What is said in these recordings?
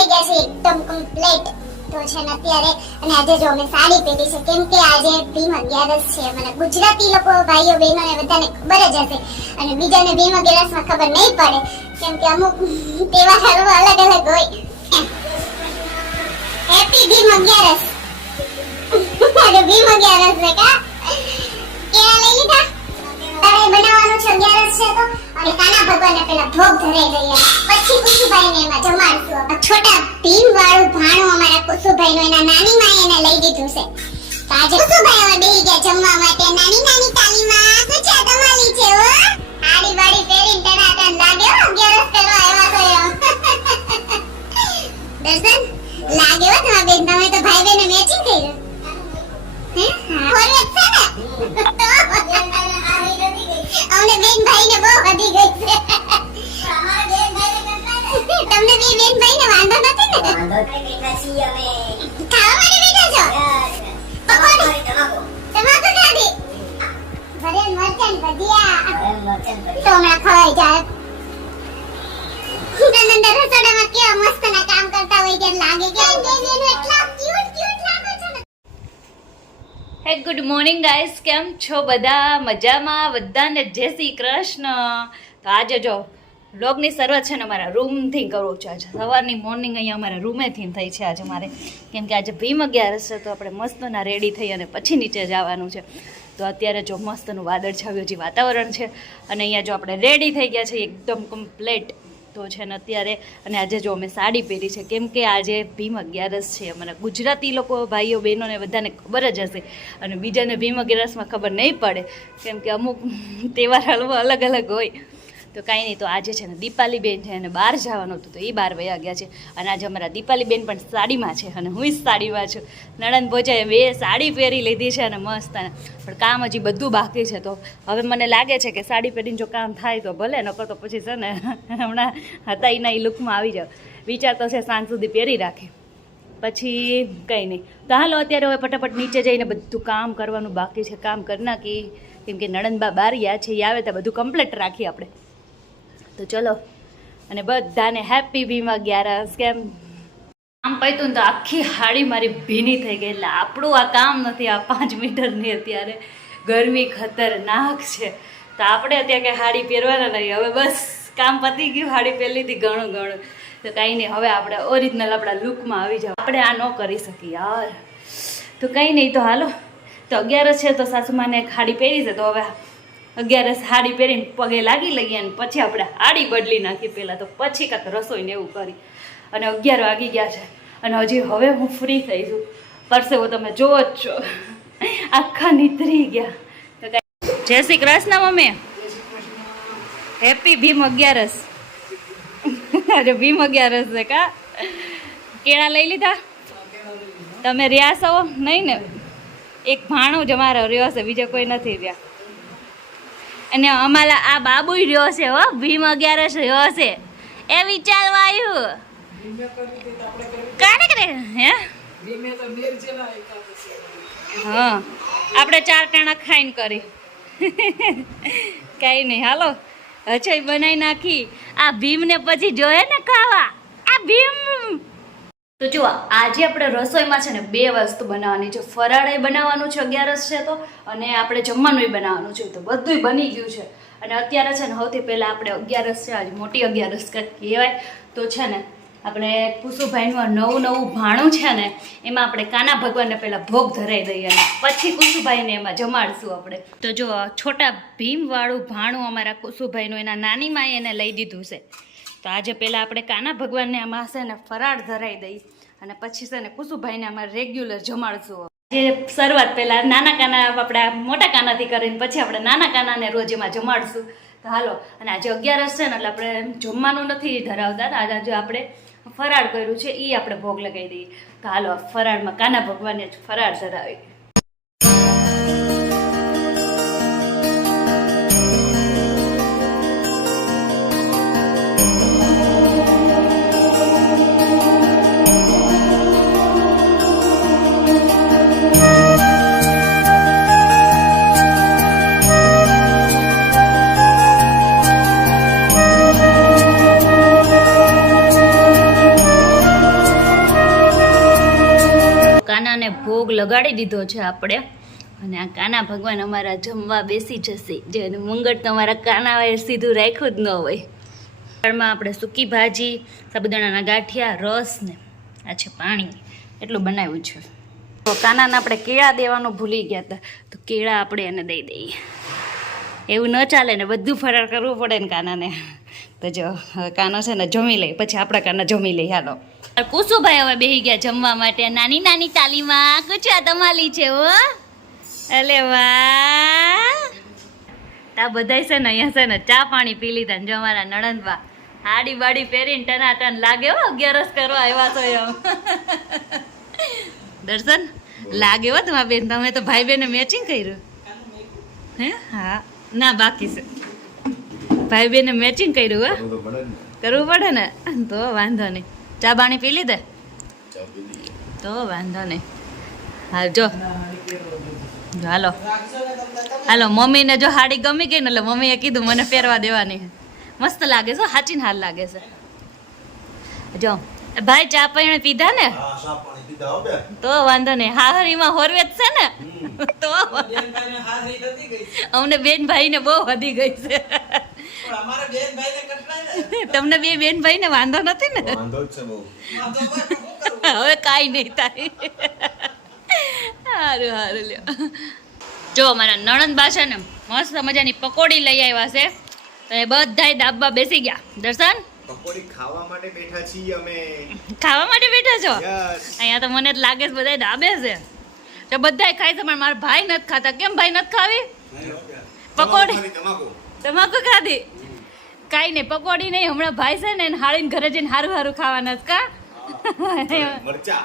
થઈ ગયા છે એકદમ કમ્પ્લીટ તો છે ને અત્યારે. અને આજે જો અમે સાડી પહેરી છે કેમ કે આજે ભીમ 11 છે. મને ગુજરાતી લોકો ભાઈઓ બહેનો ને બધાને ખબર જ હશે અને બીજાને ભીમ 11 માં ખબર નહીં પડે કેમ કે અમુક તહેવારો અલગ અલગ હોય. હેપી ભીમ 11. આજે ભીમ 11 છે કા કેળા લઈ લીધા. તારે બનાવવાનું છે 11 છે તો અને કાના ભગવાનને પેલા ભોગ ધરાઈ દઈએ પછી કુસુભાઈને એમાં જમાડશું. છોટા ભીમ વાળું ભાણું અમારા કુસુભાઈનું એના નાની માએ એને લઈ દીધું છે. તો આજે કુસુભાઈ હવે બેહી ગયા જમવા માટે. નાની નાની તાલીમાં કુચા ધમાલી છે હો. આડી બાડી પહેરીને ટનાટન લાગે હો 11 કરવા આવ્યા તો. દર્શન લાગે હો તમારા બેન. તમે તો ભાઈ બહેને મેચિંગ કર્યું હે. ફોરવેટ છે ને અમને બેન ભાઈને બહુ વધી ગઈ છે. તમને બે બેન ભાઈને વાંધો નથી ને? ખાવા માટે બેઠા છો? પકોડી તમાકુ ખાધી ભરેલ મરચાં ભજીયા તો હમણાં ખવાઈ જાય. અંદર રસોડામાં કેવા મસ્ત ના કામ કરતા હોય કે લાગે કે એટલા ક્યુટ ક્યુટ લાગે છે ને. હે ગુડ મોર્નિંગ ગાઈસ, કેમ છો બધા? મજામાં? બધાને જય શ્રી કૃષ્ણ. તો આજે જો વ્લોગની શરૂઆત છે ને અમારા રૂમથી કરવું છે. આજે સવારની મોર્નિંગ અહીંયા અમારા રૂમેથી થઈ છે આજે મારે, કેમ કે આજે ભીમ 11 છે તો આપણે મસ્તના રેડી થઈ અને પછી નીચે જવાનું છે. તો અત્યારે જો મસ્તનું વાદળ છાવ્યું જે વાતાવરણ છે અને અહીંયા જો આપણે રેડી થઈ ગયા છે એકદમ કમ્પ્લીટ તો છે ને અત્યારે. અને આજે જો અમે સાડી પહેરી છે કેમ કે આજે ભીમ 11 છે. અમારા ગુજરાતી લોકો ભાઈઓ બહેનોને બધાને ખબર જ હશે અને બીજાને ભીમ 11 માં ખબર નહીં પડે કેમ કે અમુક તહેવાર અલગ અલગ હોય. તો કાંઈ નહીં, તો આજે છે ને દીપાલી બેન છે અને બહાર જવાનું હતું તો એ બહાર વયા ગયા છે. અને આજે અમારા દીપાલી બેન પણ સાડીમાં છે અને હું જ સાડીમાં છું. નણંદ પહોંચાય બે સાડી પહેરી લીધી છે અને મસ્ત. પણ કામ હજી બધું બાકી છે. તો હવે મને લાગે છે કે સાડી પહેરીને જો કામ થાય તો ભલે, નકર તો પછી છે ને હમણાં હતા એના એ લુકમાં આવી જાવ. વિચાર તો છે સાંજ સુધી પહેરી રાખે પછી કંઈ નહીં. તો હાલો અત્યારે હવે ફટાફટ નીચે જઈને બધું કામ કરવાનું બાકી છે કામ કરી નાખી કેમ કે નણંદબા બહાર ગયા છે. એ આવે તો બધું કમ્પ્લીટ રાખીએ આપણે. તો ચલો, અને બધાને હેપી ભીમ 11. કેમ કામ પત્યું ને તો આખી હાડી મારી ભીની થઈ ગઈ. એટલે આપણું આ કામ નથી, આ 5 મીટરની અત્યારે ગરમી ખતરનાક છે. તો આપણે અત્યારે કંઈ હાડી પહેરવાના નહીં. હવે બસ કામ પતી ગયું, હાડી પહેરી લીધી ઘણું ઘણું. તો કાંઈ નહીં, હવે આપણે ઓરિજિનલ આપણા લુકમાં આવી જાવ. આપણે આ ન કરી શકીએ યાર. તો કંઈ નહીં, તો હાલો. તો 11 છે તો સાસુમાને એક હાડી પહેરી છે તો હવે 11 સાડી પહેરીને પગે લાગી લઈએ અને પછી આપણે હાડી બદલી નાખીએ પહેલાં. તો પછી કાંક રસોઈને એવું કરી. અને 11 વાગી ગયા છે અને હજી હવે હું ફ્રી થઈ છું. પરસેવો તમે જોવો જ છો, આખા નીતરી ગયા. તો જય શ્રી કૃષ્ણ મમ્મી. હેપી ભીમ 11. અરે ભીમ 11 છે કા. કેળા લઈ લીધા? તમે રહ્યા છો નહીં ને? એક ભાણું જ અમારો રહ્યો છે, બીજો કોઈ નથી રહ્યા. અને અમારા આ બાબુ રહ્યો છે હો, ભીમ 11 રહ્યો છે. એ વિચારવા આવ્યું કાને કરે હે. હા, આપણે 4 ટાણા ખાઈને કરી. કઈ નહીં, હાલો હચોઈ બનાવી નાખી. આ ભીમને પછી જોઈએ ને ખાવા આ ભીમ. તો જુઓ, આજે આપણે રસોઈમાં છે ને 2 વસ્તુ બનાવવાની છે. ફરાળે બનાવવાનું છે 11 છે તો, અને આપણે જમવાનું બનાવવાનું છે. તો બધું બની ગયું છે. અને અત્યારે છે ને સૌથી પહેલાં આપણે 11 છે, આજે મોટી 11 કહેવાય. તો છે ને આપણે કુસુભાઈનું નવું ભાણું છે ને એમાં આપણે કાના ભગવાનને પહેલાં ભોગ ધરાઈ દઈએ અને પછી કુસુભાઈને એમાં જમાડશું આપણે. તો જો છોટા ભીમવાળું ભાણું અમારા કુસુભાઈનું એના નાની માએ એને લઈ દીધું છે. તો આજે પહેલાં આપણે કાના ભગવાનને આમાં છે ને ફરાળ ધરાઈ દઈ અને પછી છે ને કુસુભાઈને અમારે રેગ્યુલર જમાડશું. જે શરૂઆત પહેલાં નાના કાના આપણે મોટા કાનાથી કરીને પછી આપણે નાના કાનાને રોજ એમાં જમાડશું. તો હાલો, અને આજે 11 છે ને એટલે આપણે જમવાનું નથી ધરાવતા. આજે આપણે ફરાળ કર્યું છે એ આપણે ભોગ લગાવી દઈએ. તો હાલો ફરાળમાં કાના ભગવાનને જ ફરાળ ધરાવી. લગાડી દીધો છે આપણે અને આ કાના ભગવાન અમારા જમવા બેસી જશે જે મંગળ તમારા કાના સીધું રાખ્યું જ ન હોય. દાળમાં આપણે સૂકી ભાજી, સાબુદાણાના ગાંઠિયા, રસ ને આ છે પાણી, એટલું બનાવ્યું છે. તો કાનાને આપણે કેળા દેવાનું ભૂલી ગયા હતા, તો કેળા આપણે એને દઈ દઈએ. એવું ન ચાલે ને, બધું ફરાર કરવું પડે ને કાનાને. તો જો હવે કાનો છે ને જમી લઈ, પછી આપણા કાના જમી લઈ. હાલો કુસુભાઈ હવે બેસી ગયા જમવા માટે. નાની નાની તાલીમાં કુચા તમાલી છે હો. અલે વાહ! તા બધાય છે ને અહીંયા છે ને ચા પાણી પી લીધા ને જો અમારા નણંદબા હાડી બાડી પહેરીને ટનાટન લાગે હો, 11 કરવા આવ્યા છો એમ. દર્શન લાગે હો તમારા બેન, તમે તો ભાઈ બેને મેચિંગ કર્યું હે? હા ના બાકી છે, ભાઈ બેને મેચિંગ કર્યું હે, કરવું પડે ને. તો વાંધો નહીં, ચા પાણી પી લીધે તો વાંધો નહીં. હા જો હાલો હાલો, મમ્મીને જો હાડી ગમી ગઈ ને એટલે મમ્મીએ કીધું મને પહેરવા દેવાની. મસ્ત લાગે છે, સાચીને હાલ લાગે છે. જો ભાઈ ચા પાણી પીધા ને તો વાંધો નહીં. હાહરીમાં હોરવેત છે ને તો અમને બેન ભાઈ ને બહુ વધી ગઈ છે. તમને બે બેન ભાઈ ને વાંધો નથી ને? હવે કાંઈ નહીં થાય. સારું સારું લ્યો. જો અમારા નણંદ બા છે ને મસ્ત મજાની પકોડી લઈ આવ્યા છે, તો એ બધાય દાબવા બેસી ગયા. દર્શન પકોડી ખાવા માટે બેઠા છીએ અમે. ખાવા માટે બેઠા છો? યસ. અહીંયા તો મને લાગે છે બધાય દાબે છે. તો બધાય ખાય છે પણ મારા ભાઈ નથી ખાતા. કેમ ભાઈ નથી ખાવી પકોડી? તમાકુ ખાધી? કાંઈ નહીં, પકોડી નહીં. હમણાં ભાઈ છે ને એને હાળીને ઘરે જઈને હારું હારું ખાવાના જ કા. મરચા,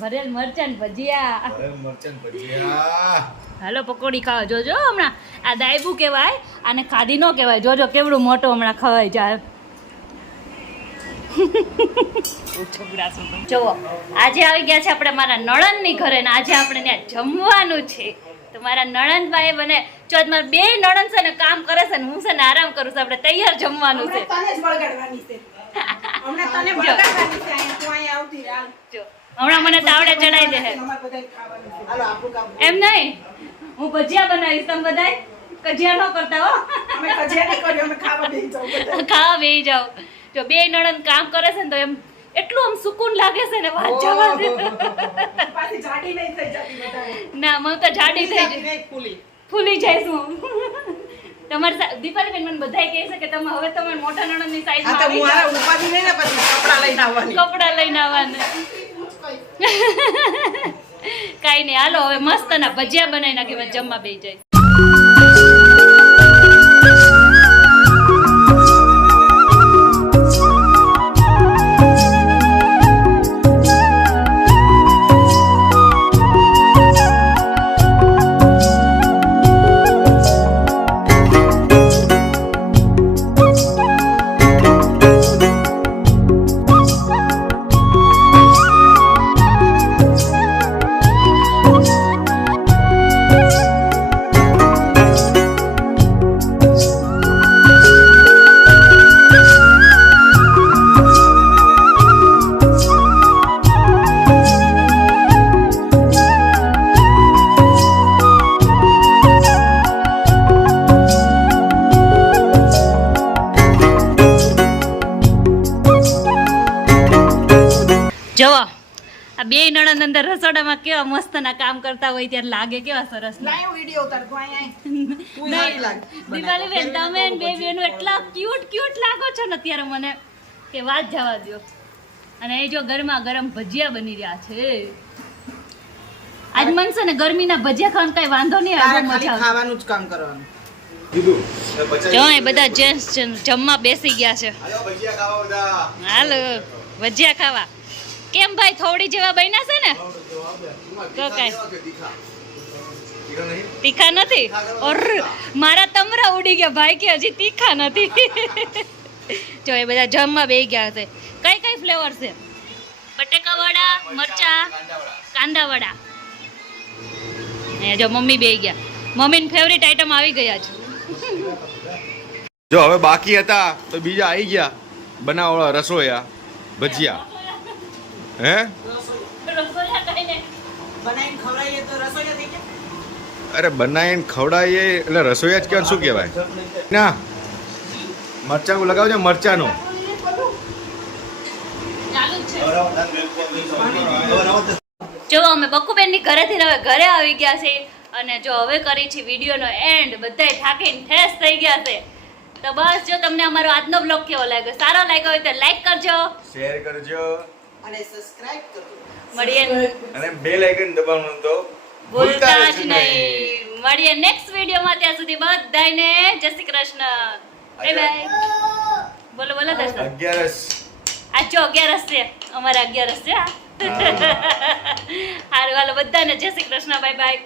ભરેલ મરચાં ને ભજીયા. મરચા ને ભજીયા. હાલો પકોડી ખાવા. જોજો હમણાં આ દાયબુ કહેવાય, આને ખાધી ન કહેવાય. જોજો કેવડું મોટું હમણાં ખવાય જાય. જુઓ આજે આવી ગયા છે આપણે મારા નણંદની ઘરે ને આજે આપણે ત્યાં જમવાનું છે. તો મારા નણંદભાઈ બને જો મારા બે નણંદ છે ને કામ કરે છે ને હું છે ને આરામ કરું છું. આપણે તૈયાર જમવાનું છે. જો હમણાં મને તાવડે ચડાઈ દે. એમ નહીં, હું ભજીયા બનાવીશ, તમે બધાય કજિયા ન કરતા હો. ખાવા બેસી જાઓ. જો બે નણંદ કામ કરે છે ને તો એમ એટલું આમ સુકૂન લાગે છે ને વાત જવા દે. ના મને તો જાડી થઈ જાય, ફૂલી જાય છું. તમારે દીપાલી બેન મને બધાય કહે છે કે તમે હવે તમે મોટા નણંદની સાઈઝમાં આવી જાઓ, કપડા લઈને આવવાના. કાંઈ નહીં, હાલો હવે મસ્ત ના ભજીયા બનાવી નાખી, જમવા બેસી જાય. જવો આ બે નણંદ અંદર રસોડામાં કેવા મસ્ત ના કામ કરતા હોય ત્યારે લાગે કેવા સરસ. દીપાલી બેન તમે બે બેનો એટલા ક્યુટ લાગો છો ને અત્યારે મને કે વાત જવા દો. અને એ જો ગરમા ગરમ ભજીયા બની રહ્યા છે. આજ મન છે ને ગરમીના ભજીયા ખાવાનું કઈ વાંધો નહીં આવે, મજા આવે. ખાવાનું જ કામ કરવાનું. જો એ બધા જેન્ટ્સ જમવા બેસી ગયા છે. હાલો ભજીયા ખાવા. કેમ ભાઈ થોડી જેવા બન્યા છે ને? તો કઈ તીખા નથી? ઓર મારા તમરા ઉડી ગયા ભાઈ કે હજી તીખા નથી. જો એ બધા જમવા બેસી ગયા છે. કઈ કઈ ફ્લેવર છે? બટેકા વડા, મરચા, કાંદા વડા. જો મમ્મી બેસી ગયા. મમ્મીની ફેવરિટ આઈટમ આવી ગયા છે. જો હવે બાકી હતા તો બીજા આવી ગયા બનાવવા રસોયા ભજીયા. હે બનાવીને ખવડાવીએ તો રસોઈ થઈ જાય. અરે બનાવીને ખવડાવીએ એટલે રસોઈયા જ કહેવાય, શું કહેવાય? ના મરચાં લગાવજો, મરચાંનું. ચાલુ જ છે. જો અમે બકુબેનની ઘરેથી હવે ઘરે આવી ગયા છે અને જો હવે કરી છે વિડીયોનો એન્ડ. બધાય થાકીને ઠેસ થઈ ગયા છે. તો બસ જો તમને અમારો આજનો બ્લોગ કેવો લાગ્યો, સારો લાગ્યો હોય તો લાઈક કરજો, શેર કરજો અને સબસ્ક્રાઇબ કરજો. મળીએ અને બેલ આઇકન દબાવવાનું તો ભૂલતા જ નહીં. મળીએ નેક્સ્ટ વિડીયોમાં. ત્યાં સુધી બધાયને જય શ્રી કૃષ્ણ. Bye bye. બોલો બોલો દર્શન. 11 આ જો 11 છે, અમારા 11 છે. હારું હાલો બધાને જય શ્રી કૃષ્ણ. Bye bye.